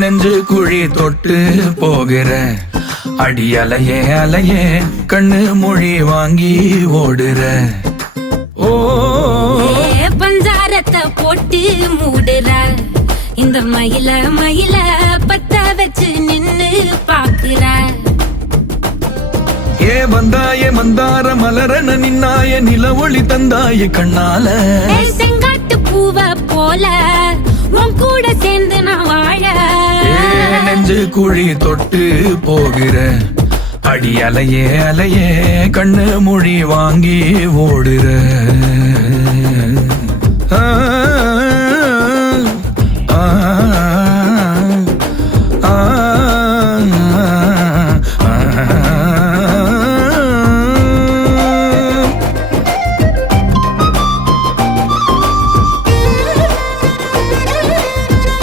நெஞ்சு குழி தொட்டு போகிற அடி அலையே அலையே கண்ணு மொழி வாங்கி ஓடுற. ஓ பஞ்சாரத்தை போட்டு மூடுற இந்த மயில மயில பத்த வச்சு நின்னு பாக்குற. வந்தாய மந்தார மலரன நின்னாய நில ஒளி தந்தாய கண்ணால. செங்காட்டு பூவ போல உன் கூட சேர்ந்து நான் வாழ. நெஞ்சு குழி தொட்டு போகிற அடி அலையே அலையே கண்ணு மொழி வாங்கி ஓடுற.